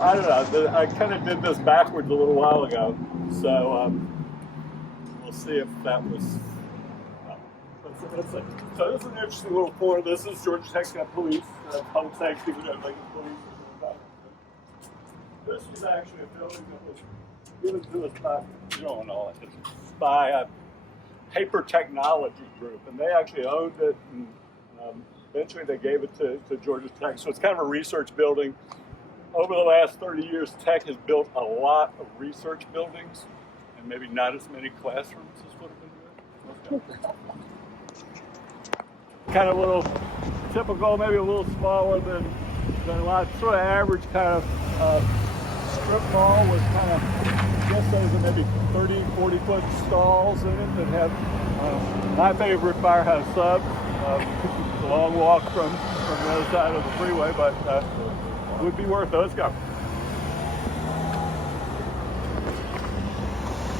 I don't know. I kind of did this backwards a little while ago, so we'll see if that was. Let's see. So this is an interesting little corner. This is Georgia Tech's got police, public safety, like police. This is actually a building that was given to us by, you don't know it, by a paper technology group, and they actually owned it, and eventually they gave it to Georgia Tech. So it's kind of a research building. Over the last 30 years, Tech has built a lot of research buildings, and maybe not as many classrooms as would have been good. Kind of a little typical, maybe a little smaller than a lot. Sort of average kind of strip mall with kind of, I guess those are maybe 30, 40 foot stalls in it that have my favorite Firehouse Subs. It's a long walk from the other side of the freeway, but it would be worth it. Let's go.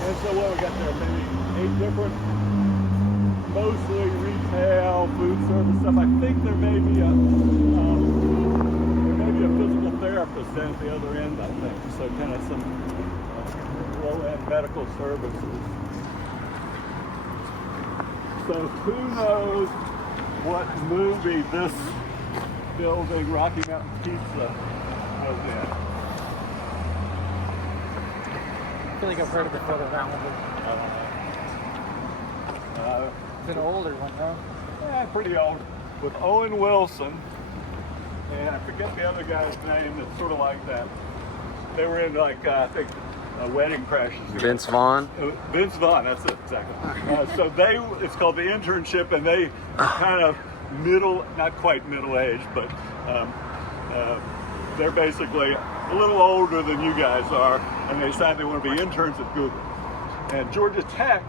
And so what we got there, maybe 8 different, mostly retail, food service stuff. I think there may be a physical therapist down at the other end, I think. So kind of some low-end medical services. So who knows what movie this building, Rocky Mountain Pizza, was in? I feel like I've heard it before, but that one. It's an older one, huh? Yeah, pretty old. With Owen Wilson, and I forget the other guy's name that's sort of like that. They were in like, I think, Wedding Crashes. Vince Vaughn? Vince Vaughn, that's it, exactly. So it's called The Internship, and they kind of not quite middle-aged, but they're basically a little older than you guys are, and they decided they want to be interns at Google. And Georgia Tech,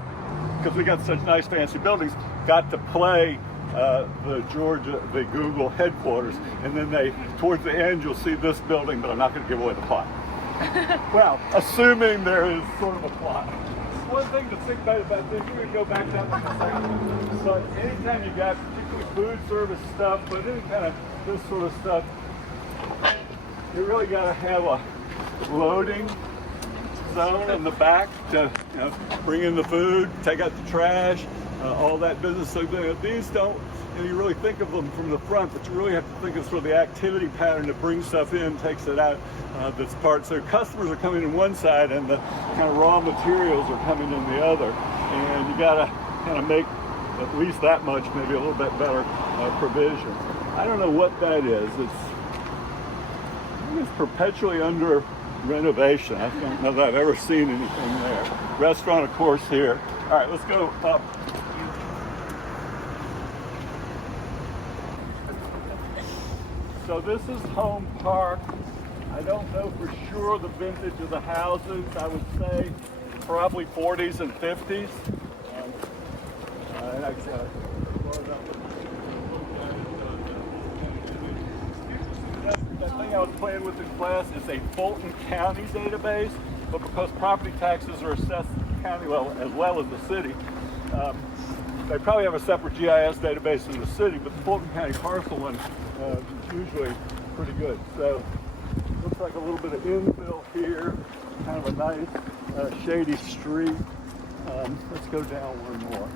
because we got such nice fancy buildings, got to play the Google headquarters, and then towards the end, you'll see this building, but I'm not going to give away the plot. Well, assuming there is sort of a plot. One thing to think about this, we're going to go back down to the second. So anytime you got particularly food service stuff, but any kind of this sort of stuff, you really got to have a loading zone in the back to bring in the food, take out the trash, all that business. So these don't, you really think of them from the front, but you really have to think of sort of the activity pattern that brings stuff in, takes it out. That's part. So customers are coming in one side, and the kind of raw materials are coming in the other, and you got to kind of make at least that much, maybe a little bit better provision. I don't know what that is. I think it's perpetually under renovation. I don't know that I've ever seen anything there. Restaurant, of course, here. All right, let's go up. So this is Home Park. I don't know for sure the vintage of the houses. I would say probably 40s and 50s. That thing I was playing with in class is a Fulton County database, but because property taxes are assessed at the county level as well as the city, they probably have a separate GIS database in the city, but the Fulton County parcel one is usually pretty good. So looks like a little bit of infill here, kind of a nice shady street. Let's go down one more.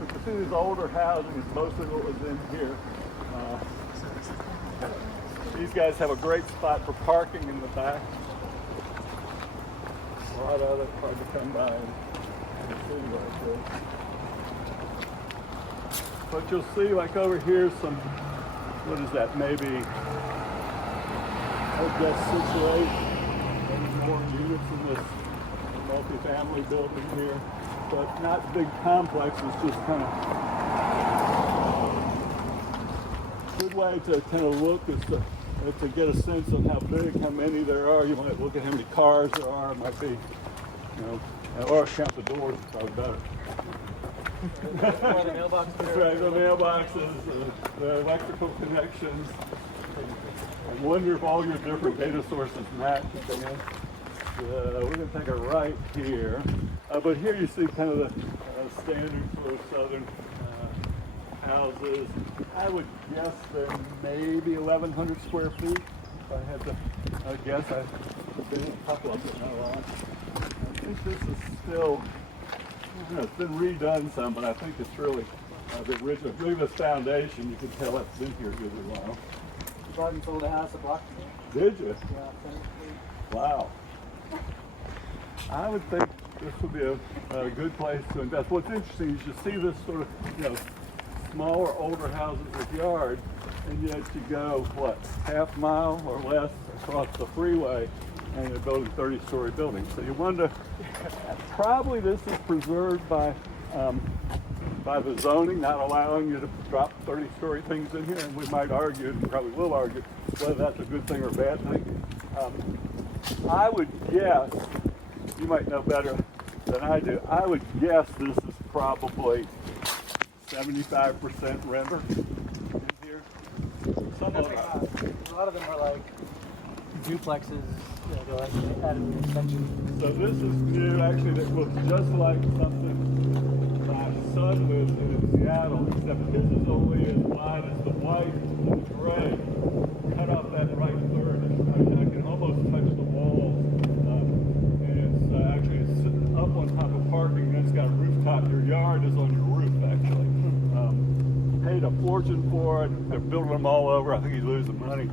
You can see these older housing is mostly what was in here. These guys have a great spot for parking in the back. A lot of it hard to come by in the city like this. But you'll see, like over here, some, what is that, maybe, I guess, situation. Maybe more units in this multifamily building here, but not big complexes, just kind of good way to kind of look is to get a sense of how big, how many there are. You might look at how many cars there are. It might be, or count the doors. It's probably better. That's right, the mailboxes, the electrical connections. I wonder if all your different data sources match. We're going to take a right here. But here you see kind of the standard sort of southern houses. I would guess they're maybe 1,100 square feet. if I had to guess, I've been in a couple of them, not a lot. I think this is still, I don't know, it's been redone some, but I think it's really the original. If you look at this foundation, you can tell it's been here a good while. Bought and sold a house a block from Did you? here. Yeah, technically. Wow. I would think this would be a good place to invest. What's interesting is you see this sort of, smaller, older houses with yards, and yet you go, what, half mile or less across the freeway, and you're building 30-story buildings. So you wonder, probably this is preserved by the zoning, not allowing you to drop 30-story things in here, and we might argue, and probably will argue, whether that's a good thing or a bad thing. I would guess, you might know better than I do, I would guess this is probably 75% render in here. Some of them. A lot of them are like duplexes. They're like added an extension. So this is new, actually, that looks just like something my son lives in Seattle, except his is only as wide as the white and the gray. Cut off that right third, and I can almost touch the walls. And it's up on top of parking, and it's got a rooftop. Your yard is on your roof, actually. Paid a fortune for it. They're building them all over. I think he's losing money.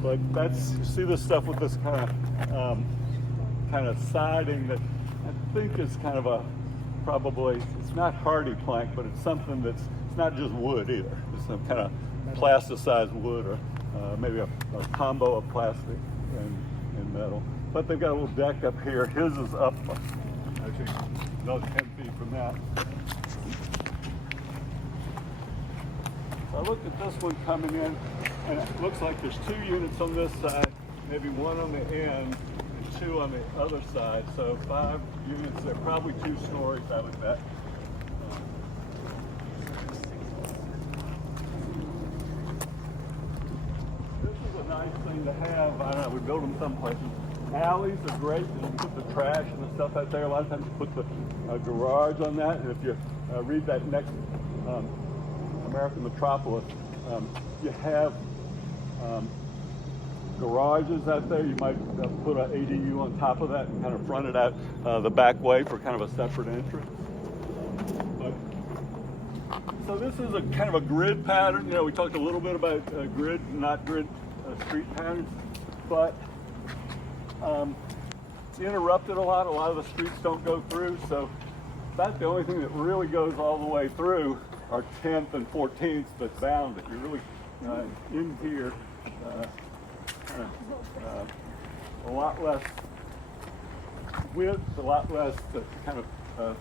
But you see this stuff with this kind of siding that I think is kind of probably, it's not hardy plank, but it's something it's not just wood either. It's some kind of plasticized wood or maybe a combo of plastic and metal. But they've got a little deck up here. His is up, actually, another 10 feet from that. So I looked at this one coming in, and it looks like there's 2 units on this side, maybe 1 on the end, and 2 on the other side. So 5 units. They're probably 2 stories, I would bet. This is a nice thing to have. I don't know, we build them some places. Alleys are great. You put the trash and the stuff out there. A lot of times you put the garage on that. And if you read that next American Metropolis, you have garages out there. You might put an ADU on top of that and kind of front it out the back way for kind of a separate entrance. So this is a kind of a grid pattern. We talked a little bit about grid, not grid street patterns, but it's interrupted a lot. A lot of the streets don't go through, so that's the only thing that really goes all the way through are 10th and 14th that's bound it. You're really in here a lot less width, a lot less kind of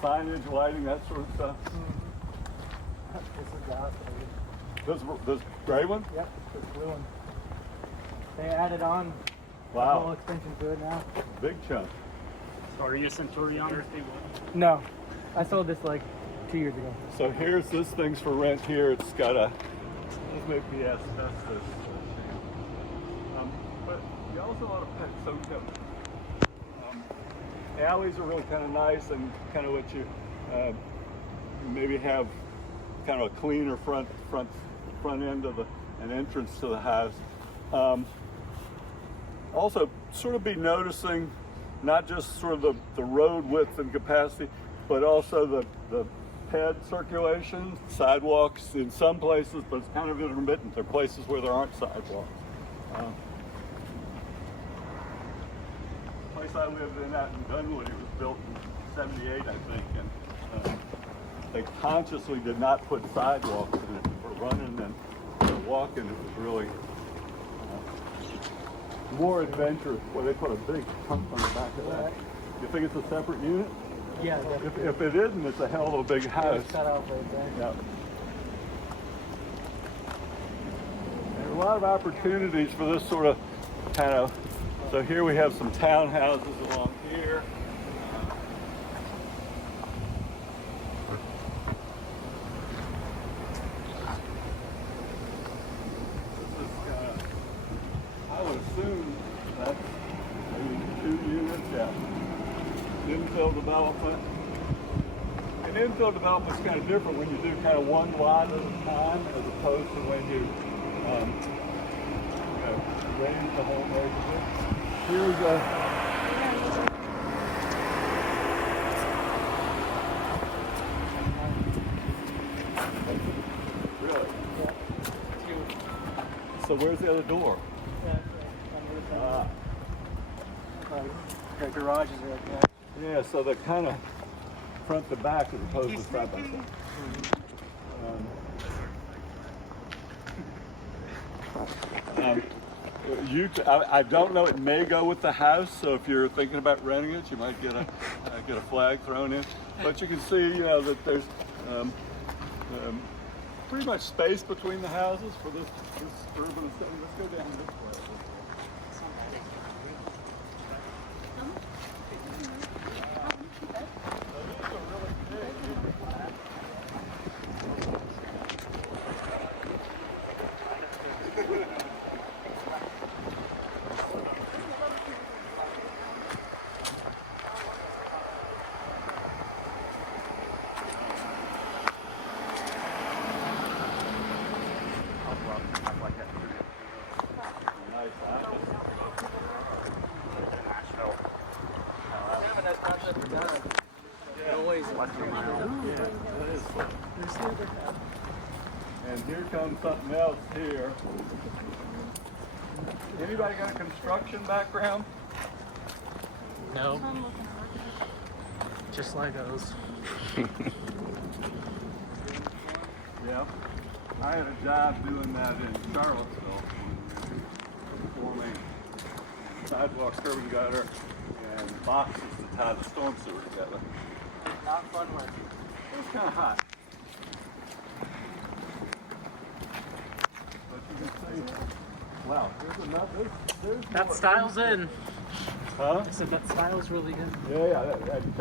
signage, lighting, that sort of stuff. This is the house. This gray one? Yep, this blue one. They added on a Wow. whole extension to it now. Big chunk. So are you a Centurion? No, I sold this like 2 years ago. So here's this thing's for rent here. It's got a, this may be asbestos. But you also want to pet, so alleys are really kind of nice and kind of what you maybe have kind of a cleaner front end of an entrance to the house. Also, sort of be noticing not just sort of the road width and capacity, but also the ped circulation, sidewalks in some places, but it's kind of intermittent. There are places where there aren't sidewalks. The place I lived in out in Dunwoody was built in '78, I think, and they consciously did not put sidewalks in it for running and for walking. It was really more adventurous. Well, they put a big hump on the back of that. You think it's a separate unit? Yeah, If it isn't, it's a hell of a big house. it's cut off right there. Yeah. There are a lot of opportunities for this sort of kind of, so here we have some townhouses along here. This is I would assume that's maybe 2 units, yeah. Infill development. And infill development is kind of different when you do kind of one lot at a time as opposed to when you drains the whole neighborhood. Here's a really. So where's the other door? The garage is right there. Yeah, so they're kind of front to back as opposed to side by side. I don't know. It may go with the house. So if you're thinking about renting it, you might get a flag thrown in. But you can see, that there's pretty much space between the houses for this urban setting. Let's go down this way. And here comes something else here. Anybody got a construction background? No. Just Legos. Yeah. I had a job doing that in Charlottesville, forming sidewalks, curb and gutter, and boxes to tie the storm sewer together. Not fun work. It was kind of hot. But you can see, wow, there's another, there's That more. style's in. Huh? I said that style's really in. Yeah, and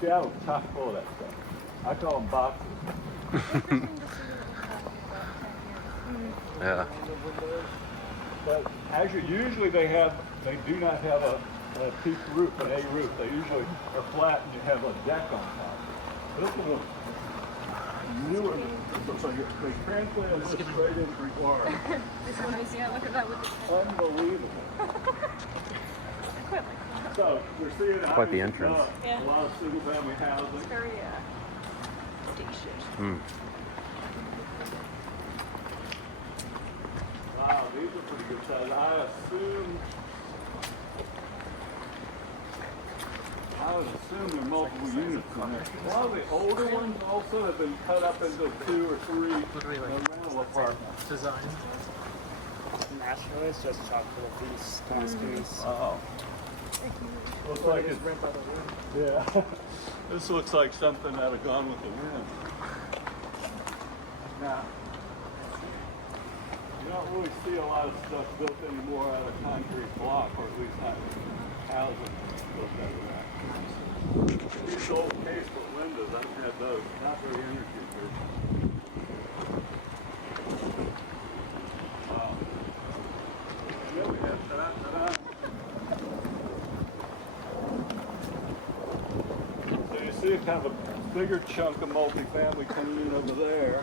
Seattle's chock full of that stuff. I call them boxes. Yeah. But actually, usually they do not have a peaked roof, an A roof. They usually are flat and you have a deck on top. This one looks newer. This looks like they transplanted this straight into required. This one is, yeah, look at that with the Unbelievable. equipment. So you're seeing Quite the entrance. Yeah. A lot of single family housing. Very spacious. Wow, these are pretty good size. I would assume there are multiple units in there. A lot of the older ones also have been cut up into 2 or 3 Literally like rental apartments. design. Nashville is just chock full of these costumes. Oh. Looks like it's, Rent by the room. yeah. This looks like something that had gone with the wind. Now, you don't really see a lot of stuff built anymore out of concrete block, or at least not housing built out of that. These old casement windows, I've had those, not very energy efficient. Wow. And then we have ta-da. So you see kind of a bigger chunk of multifamily coming in over there.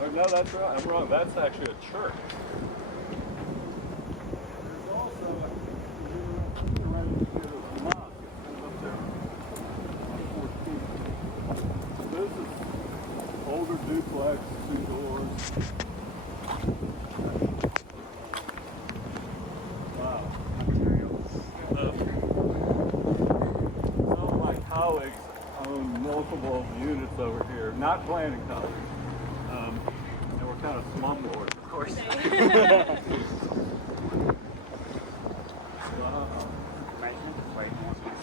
Or no, that's right. I'm wrong. That's actually a church. There's also a mosque up there. So this is older duplex, 2 doors. Wow. Some of my colleagues own multiple units over here, not planning colleagues. And we're kind of slumlords, of course. My hand is white and wants me to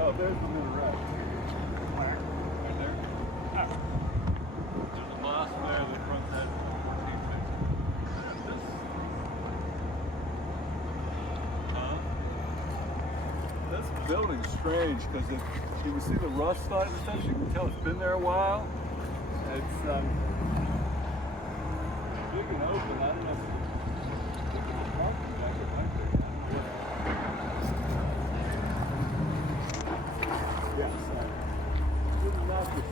Oh, there's the minaret. Right there. There's a mosque there that runs that 1450. This building's strange because you can see the rust on it and stuff. You can tell it's been there a while. It's big and open. I don't know if it's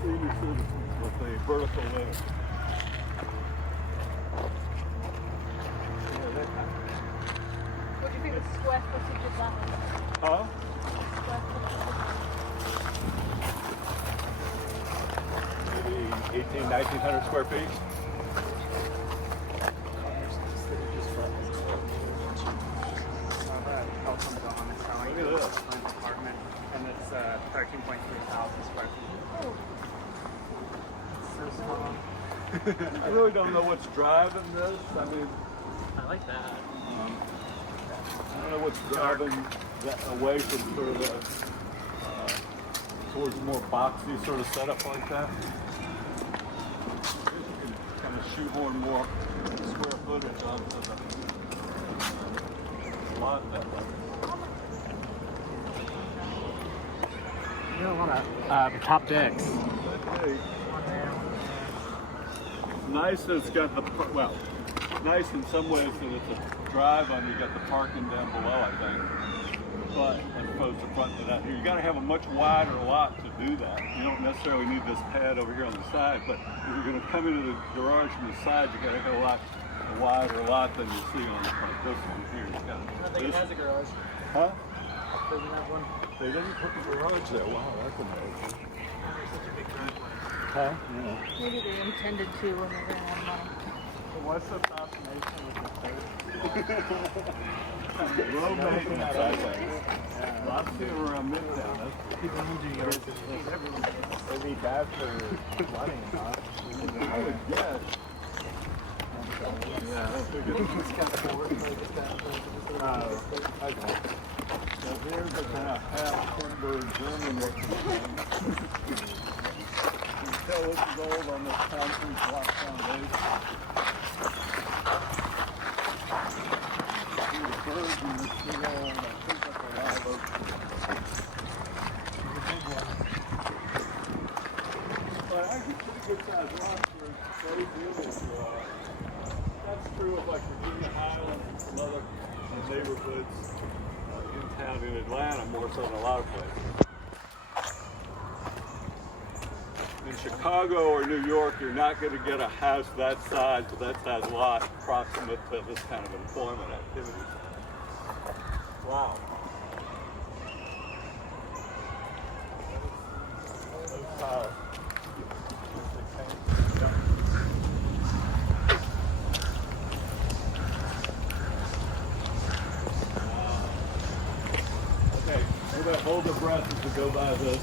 senior citizens with a vertical limit. What do you think the square footage of that is? Huh? Square footage. Maybe 1,900 square feet. Look at this. Apartment, and it's 13.3 thousand square feet. So small. I really don't know what's driving this. I mean, I like that. I don't know what's driving that away from sort of a towards a more boxy sort of setup like that. You can kind of shoehorn more square footage onto the lot that way. You got a lot of top decks. Okay. Nice that it's got the, well, nice in some ways that it's a drive on, you got the parking down below, I think. But as opposed to front to that here, you got to have a much wider lot to do that. You don't necessarily need this pad over here on the side, but if you're going to come into the garage from the side, you got to have a wider lot than you see on like this one here. It's got I think it has a garage. huh? Doesn't have one. They didn't put the garage there. Wow, that's amazing. Such a big driveway. Huh? Yeah. Maybe they intended to when they ran out of money. What's the fascination with the third? Low maintenance, I think. Well, I've seen them around Midtown. That's It'd be bad for flooding, huh? I would guess. Yeah, I don't think it's okay. Now here's a kind of half timber German looking thing. You can tell this is old on this concrete block foundation. See the birds in this big old, I think that's a live oak. But I get pretty good sized lots for very beautiful. That's true of like Virginia Highlands and some other neighborhoods in town in Atlanta, more so than a lot of places. In Chicago or New York, you're not going to get a house that size with that size lot proximate to this kind of employment activity. Wow. Those tiles. Okay, everybody hold their breath as we go by this.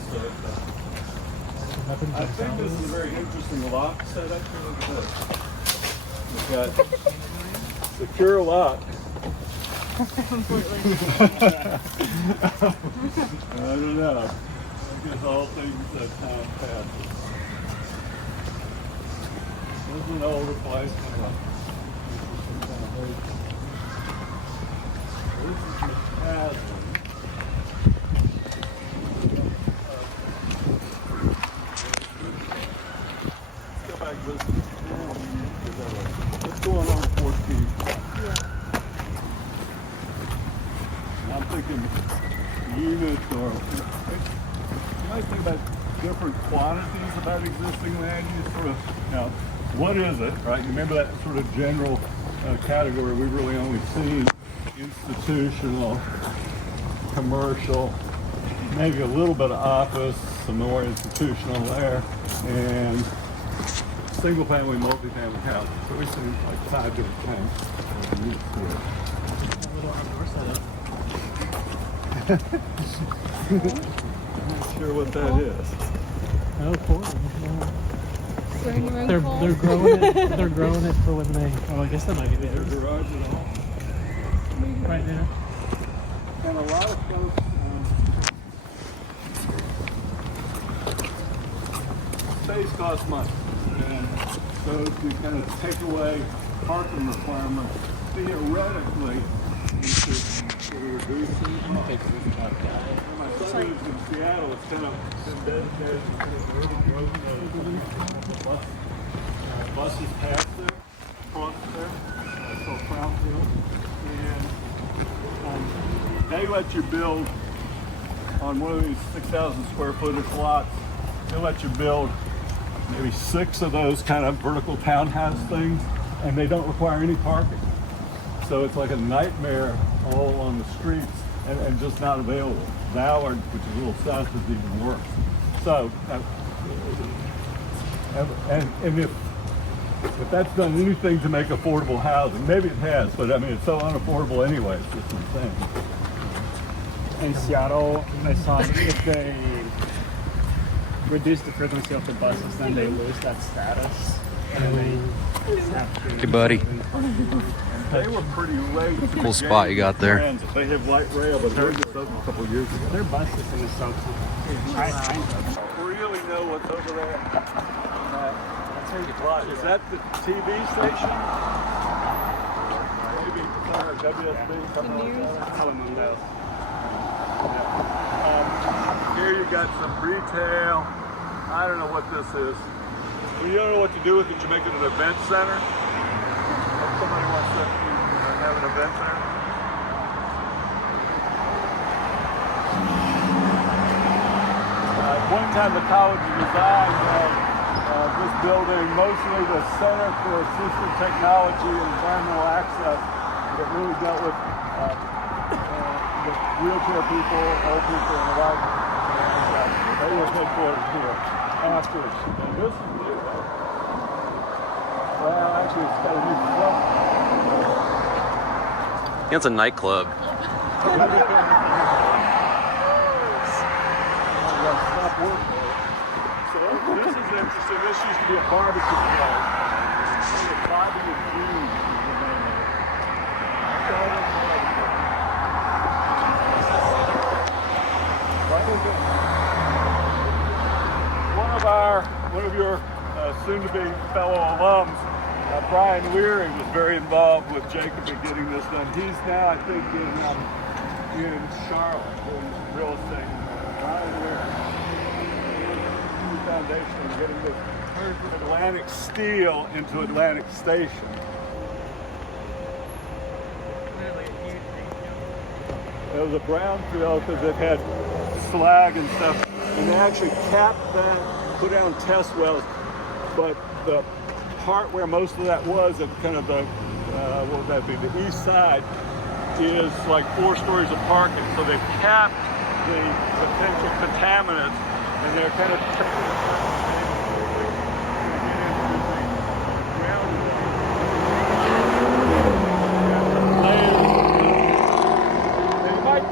I think this is a very interesting lock setup here. Look at this. We've got secure lock. Completely. I don't know. I guess all things that time passes. This is an older place. This is the chasm. Go back to this. What's going on 14? I'm thinking units or you might think about different quantities about existing land use. Sort of, now, what is it, right? You remember that sort of general category we've really only seen institutional, commercial, maybe a little bit of office, some more institutional there, and single family, multi-family houses. So we've seen like 5 different things. A little outdoor setup. I'm not sure what that is. Oh, cool. Growing your own They're coal. growing it. They're growing it for when they. Oh, I guess that might be Their theirs. garage at all. Right there. And a lot of folks, space costs money. And so to kind of take away parking requirements, theoretically, you should reduce them. My son lives in Seattle. It's kind of been dedicated to urban growth. Buses pass there, cross there, so Brownsville. And they let you build on one of these 6,000 square footage lots. They let you build maybe 6 of those kind of vertical townhouse things, and they don't require any parking. So it's like a nightmare all along the streets and just not available. Ballard, which is a little south, is even worse. So, and if that's done anything to make affordable housing, maybe it has, but I mean, it's so unaffordable anyway, it's just insane. In Seattle, I saw if they reduce the frequency of the buses, then they lose that status. And they have to. Hey, buddy. They were pretty late. Cool spot you got there. Transit. They have light rail, but they're just opened a couple of years ago. Their buses in the south. I Really know what's over there. Is that the TV station? Maybe WSB, something like that. Telemundo. Here you got some retail. I don't know what this is. Well, you don't know what to do with it. You make it an event center. If somebody wants to have an event center. At one time, the College of Design this building, mostly the Center for Assistive Technology and Environmental Access, that really dealt with the wheelchair people, old people, and the like. They were headquarters here afterwards. And this is new. Well, actually, it's got a new front. Yeah, it's a nightclub. Stop working. So this is interesting. This used to be a barbecue place. Bobby and June was the name of it. One of your soon-to-be fellow alums, Brian Leary, was very involved with Jacob in getting this done. He's now, I think, in Charlotte doing real estate. Brian Leary, foundation of getting this Atlantic Steel into Atlantic Station. It was a brownfield because it had slag and stuff, and they actually capped that, put down test wells, but the part where most of that was at kind of the, what would that be, the east side, is like 4 stories of parking. So they've capped the potential contaminants, and they're kind of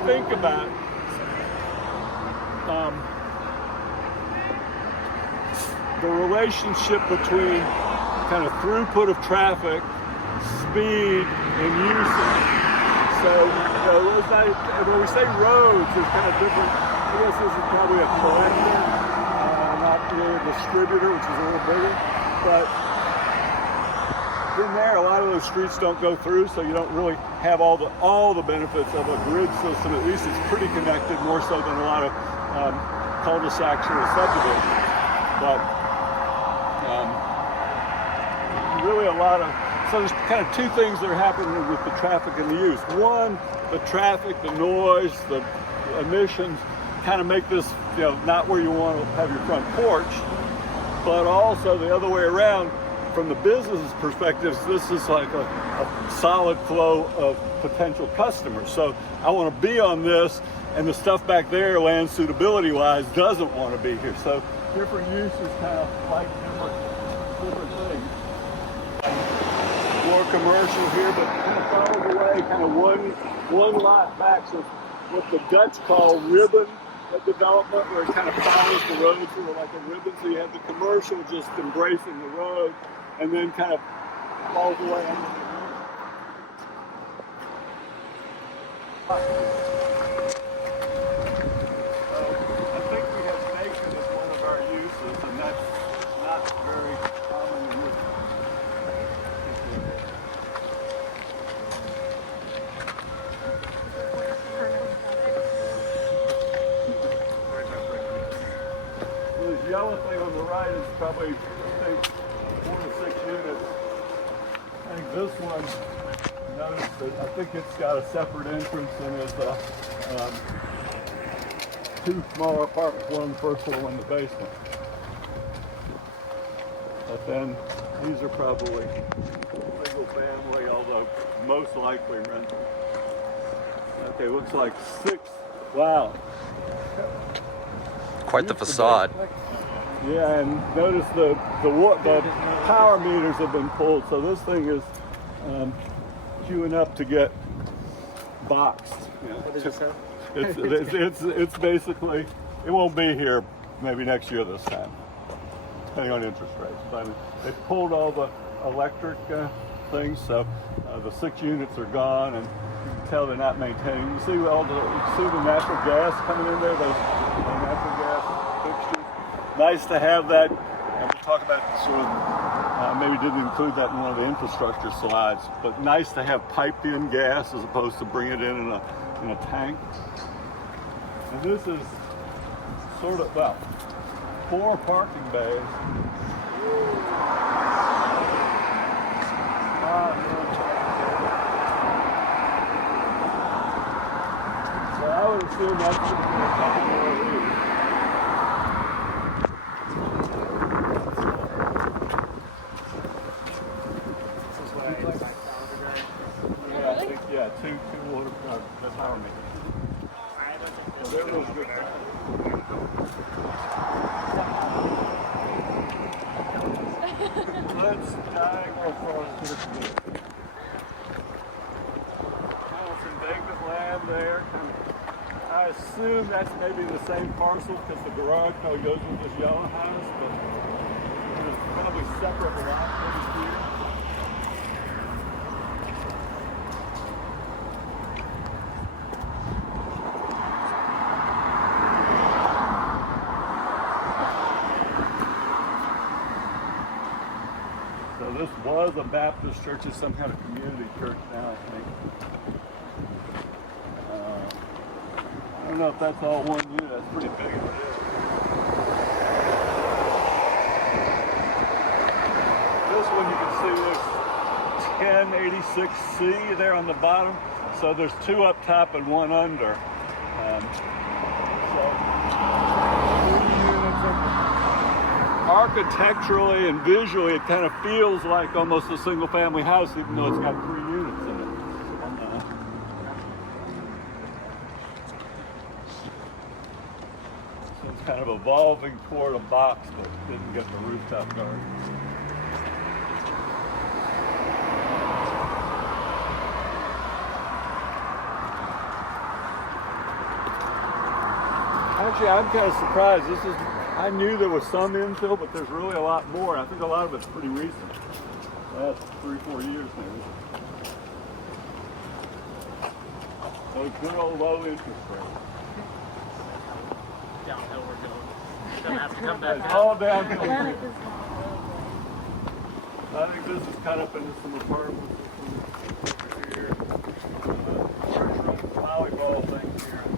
think about the relationship between kind of throughput of traffic, speed, and usage. So, when we say roads, there's kind of different. I guess this is probably a collector, not really a distributor, which is a little bigger. But in there, a lot of those streets don't go through, so you don't really have all the benefits of a grid system. At least it's pretty connected, more so than a lot of cul-de-sacs or subdivisions. But really a lot of, so there's kind of 2 things that are happening with the traffic and the use. One, the traffic, the noise, the emissions kind of make this, not where you want to have your front porch, but also the other way around. From the business perspective, this is like a solid flow of potential customers. So I want to be on this, and the stuff back there, land suitability wise, doesn't want to be here. So different uses kind of like different things. More commercial here, but kind of follows away, kind of one lot back. So what the Dutch call ribbon development, where it kind of follows the road through like a ribbon. So you have the commercial just embracing the road, and then kind of falls away under the I think we have bacon as one of our uses, and that's not very common in this. This yellow thing on the right is probably, I think, 4 to 6 units. I think this one, notice that I think it's got a separate entrance and is 2 smaller apartments, one on the first floor, one in the basement. But then these are probably single family, although most likely rental. Okay, looks like 6. Wow. Quite the facade. Yeah, and notice the power meters have been pulled, so this thing is queuing up to get boxed. What did you say? It's basically, it won't be here maybe next year this time, depending on interest rates. But I mean, they pulled all the electric things, so the 6 units are gone, and you can tell they're not maintaining. You see the natural gas coming in there, those natural gas fixtures. Nice to have that, and we'll talk about sort of, maybe didn't include that in one of the infrastructure slides, but nice to have piped in gas as opposed to bring it in a tank. And this is sort of, well, 4 parking bays. So I would assume that's going to be a couple more of these. This is what I found today. Yeah, I think, yeah, two water, the power meters. I don't think So there's there was good. Let's diagonal across to the community. Kind of some vacant land there. I assume that's maybe the same parcel because the garage probably goes with this yellow house, but there's probably separate lots over here. So this was a Baptist church. It's some kind of community church now, I think. I don't know if that's all one unit. That's pretty big. This one you can see there's 1086C there on the bottom. So there's 2 up top and 1 under. So 3 units of architecturally and visually, it kind of feels like almost a single family house, even though it's got 3 units in it. So it's kind of evolving toward a box, but didn't get the rooftop garden. Actually, I'm kind of surprised. I knew there was some infill, but there's really a lot more. I think a lot of it's pretty recent. That's 3-4 years maybe. So good old low interest rate. Downhill we're going. Gonna have to come back It's up. all downhill. I think this is cut up into some apartments over here. Volleyball thing here.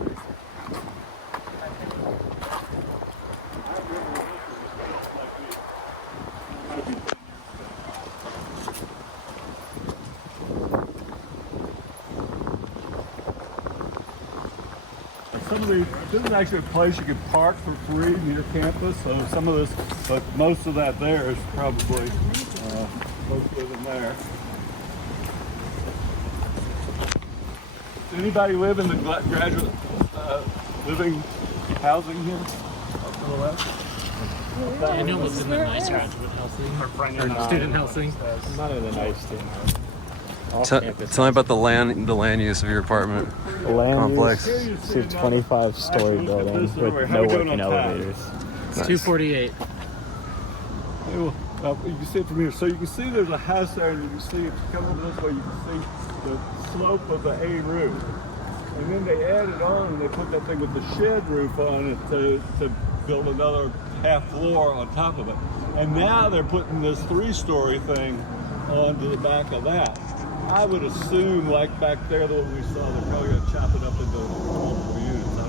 This is actually a place you could park for free near campus. So some of this, but most of that there is probably most live in there. Does anybody live in the graduate living housing here on the left? Daniel lives in the nice graduate housing or student housing. Not in the nice thing. Tell me about the land use of your apartment complex. It's a 25-story building with no working elevators. It's 248. You can see it from here. So you can see there's a house there, and you can see if you come over this way, you can see the slope of the A roof. And then they added on, and they put that thing with the shed roof on it to build another half floor on top of it. And now they're putting this 3-story thing onto the back of that. I would assume, like back there, the one we saw, they're probably going to chop it up into multiple units. I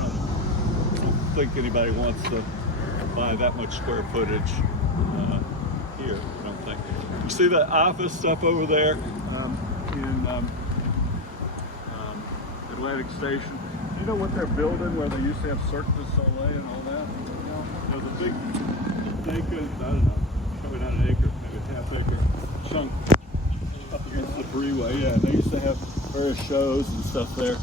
don't think anybody wants to buy that much square footage here. I don't think. You see that office stuff over there in Atlantic Station? You know what they're building where they used to have Cirque du Soleil and all that? There's a big vacant, I don't know, probably not an acre, half-acre chunk up against the freeway. Yeah, they used to have various shows and stuff there,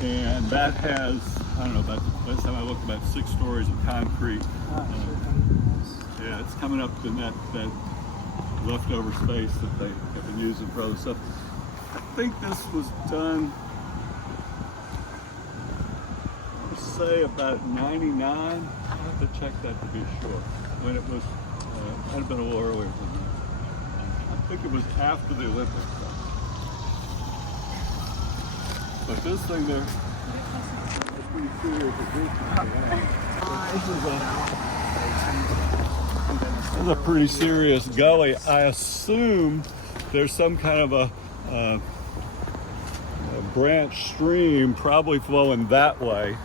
and that has, I don't know, about last time I looked, about 6 stories of concrete. Yeah, it's coming up in that leftover space that they have been using for other stuff. I think this was done, I would say about 99. I have to check that to be sure. When it was, might have been a little earlier than that. I think it was after the Olympics. But this thing there, it's pretty serious. This is a pretty serious gully. I assume there's some kind of a branch stream probably flowing that way,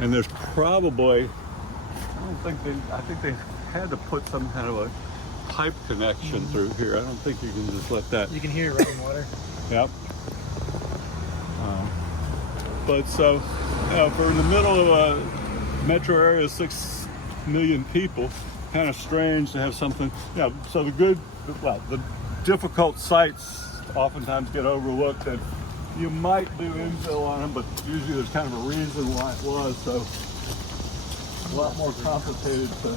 and there's probably, I think they had to put some kind of a pipe connection through here. I don't think you can just let that. You can hear running water. Yep. But so, for in the middle of a metro area of 6 million people, kind of strange to have something. Yeah. So the difficult sites oftentimes get overlooked, and you might do infill on them, but usually there's kind of a reason why it was. So a lot more complicated to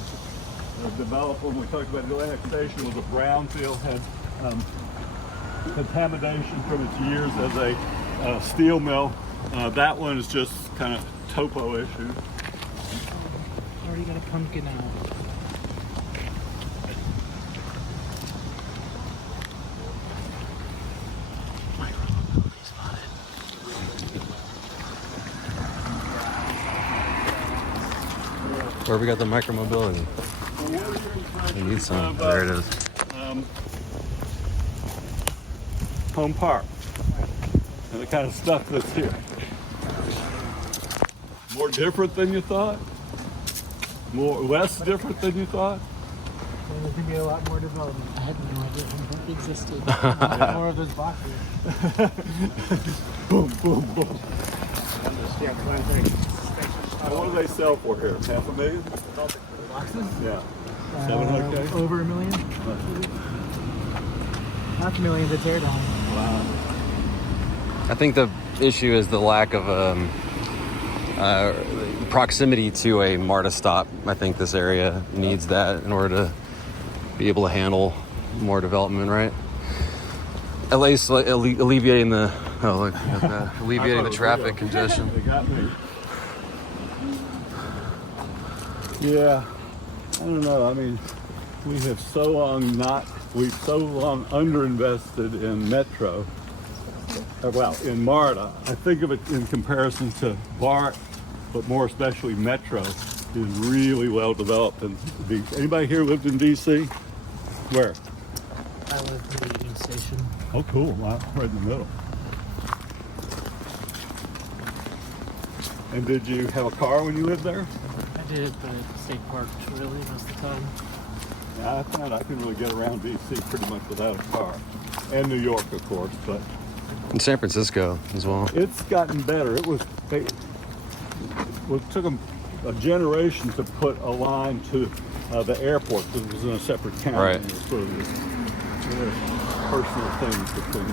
develop. When we talked about the Atlantic Station, was a brownfield, had contamination from its years as a steel mill. That one is just kind of topo issue. Already got a pumpkin out. Where we got the micromobility? We need some. There it is. Home Park and the kind of stuff that's here. More different than you thought? Less different than you thought? There's going to be a lot more development. I had no idea it existed. More of those boxes. Boom, boom, boom. What do they sell for here? $500,000? Boxes? Yeah. 700K? Over $1 million. $500,000 to tear down. Wow. I think the issue is the lack of proximity to a MARTA stop. I think this area needs that in order to be able to handle more development, right? At least alleviating the alleviating the traffic congestion. They got me. Yeah, I don't know. I mean, we've so long underinvested in Metro. Well, in MARTA. I think of it in comparison to BART, but more especially Metro is really well developed. And anybody here lived in DC? Where? I lived in the Union Station. Oh, cool. Wow, right in the middle. And did you have a car when you lived there? I did, but it stayed parked really most of the time. Yeah, I found I can really get around DC pretty much without a car. And New York, of course, but In San Francisco as well. it's gotten better. It took them a generation to put a line to the airport because it was in a separate county. Right. And it was sort of this personal things between,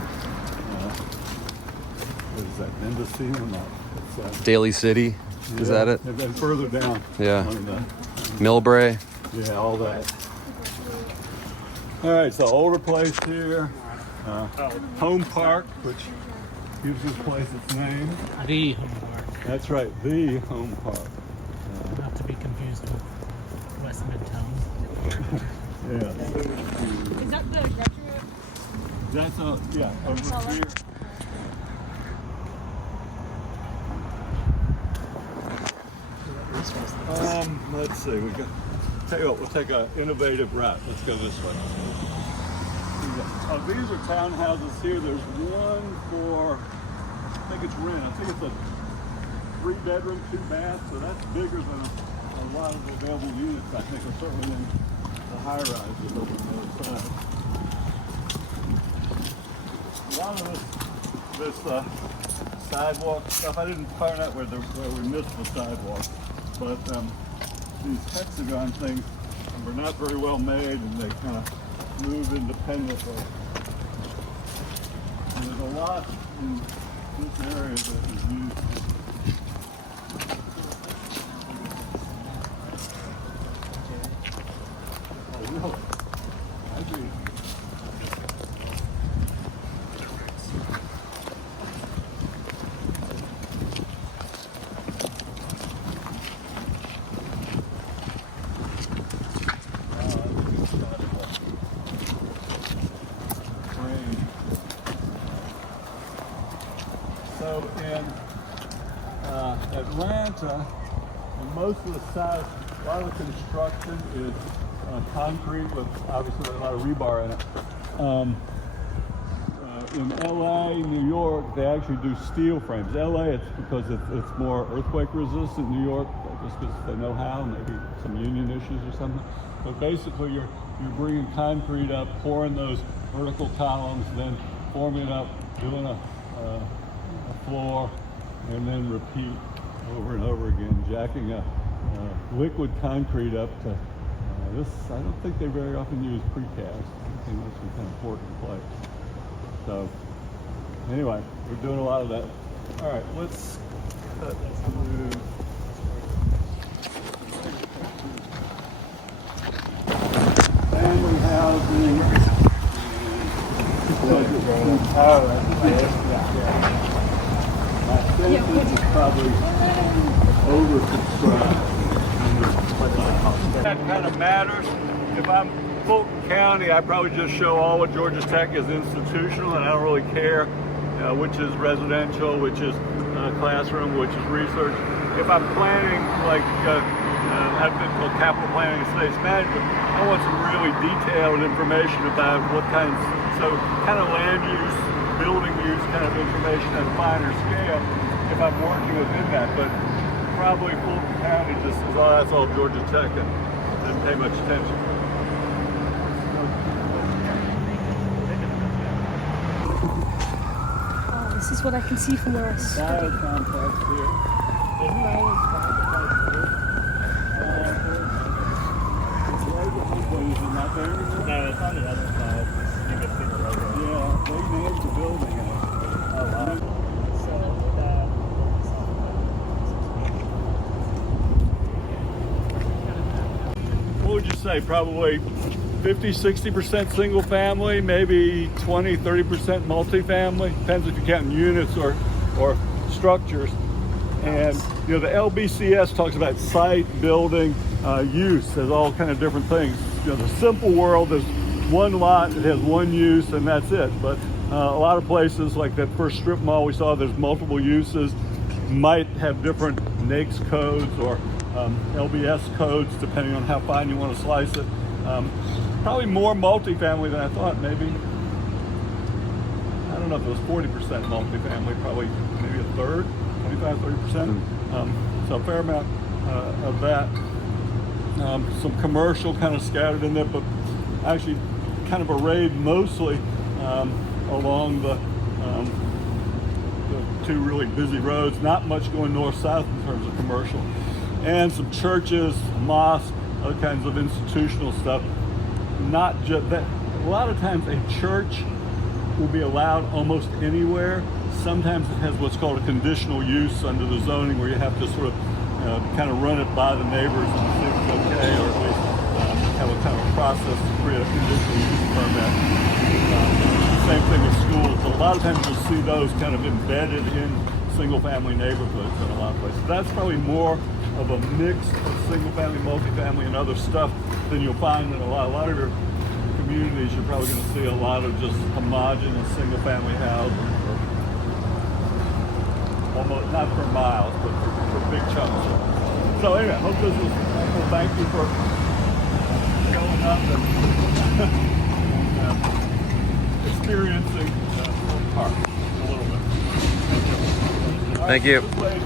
what is that, Mendocino? No, it's, Daly City, is that it? And then further down. Yeah. on the- Millbrae. Yeah, all that. All right, so older place here. Home Park, which gives this place its name. The Home Park. That's right, the Home Park. Not to be confused with West Midtown. Yeah. Is that the graduate? That's over here. Let's see. Tell you what, we'll take an innovative route. Let's go this way. These are townhouses here. There's one for, I think it's rent. I think it's a 3-bedroom, 2-bath. So that's bigger than a lot of the available units, I think, or certainly than the high rises over on the other side. A lot of this sidewalk stuff, I didn't find out where we missed the sidewalk, but these hexagon things were not very well made, and they kind of move independently. And there's a lot in this area that is used. Oh, really? I agree. So in Atlanta, and most of the South, a lot of the construction is concrete with obviously a lot of rebar in it. In LA, New York, they actually do steel frames. LA, it's because it's more earthquake resistant. New York, just because they know how, maybe some union issues or something. But basically, you're bringing concrete up, pouring those vertical columns, then forming it up, doing a floor, and then repeat over and over again, jacking a liquid concrete up to this. I don't think they very often use precast. I think that's some kind of important place. So anyway, we're doing a lot of that. All right, let's cut through. Family housing. My sense is it's probably oversubscribed. That kind of matters. If I'm Fulton County, I probably just show all of Georgia Tech as institutional, and I don't really care which is residential, which is classroom, which is research. If I'm planning, like I've been called capital planning and space management, I want some really detailed information about what kinds, so kind of land use, building use kind of information at a finer scale if I'm working within that. But probably Fulton County just says, oh, that's all Georgia Tech, and didn't pay much attention. Oh, this is what I can see from where I study. Complex here. No, it's on the other side. You can see the logo. Yeah, they named the building. Oh, wow. So, What would you say? Probably 50-60% single family, maybe 20-30% multifamily. Depends if you count units or structures. And you know, the LBCS talks about site, building, use. There's all kind of different things. You know, the simple world is one lot, it has one use, and that's it. But a lot of places, like that first strip mall we saw, there's multiple uses. Might have different NAICS codes or LBS codes, depending on how fine you want to slice it. Probably more multifamily than I thought. Maybe, I don't know if it was 40% multifamily, probably maybe a third, 25-30%. So a fair amount of that. Some commercial kind of scattered in there, but actually kind of arrayed mostly along the two really busy roads. Not much going north-south in terms of commercial. And some churches, mosques, other kinds of institutional stuff. Not just that. A lot of times a church will be allowed almost anywhere. Sometimes it has what's called a conditional use under the zoning, where you have to sort of kind of run it by the neighbors and see if it's okay, or at least have a kind of process to create a conditional use permit. Same thing with schools. A lot of times you'll see those kind of embedded in single-family neighborhoods in a lot of places. That's probably more of a mix of single-family, multifamily, and other stuff than you'll find in a lot of your communities. You're probably going to see a lot of just homogeneous single-family housing, almost not for miles, but for big chunks. So anyway, I hope this was helpful. Thank you for showing up and experiencing Fulton Park a little bit. Thank you. All right,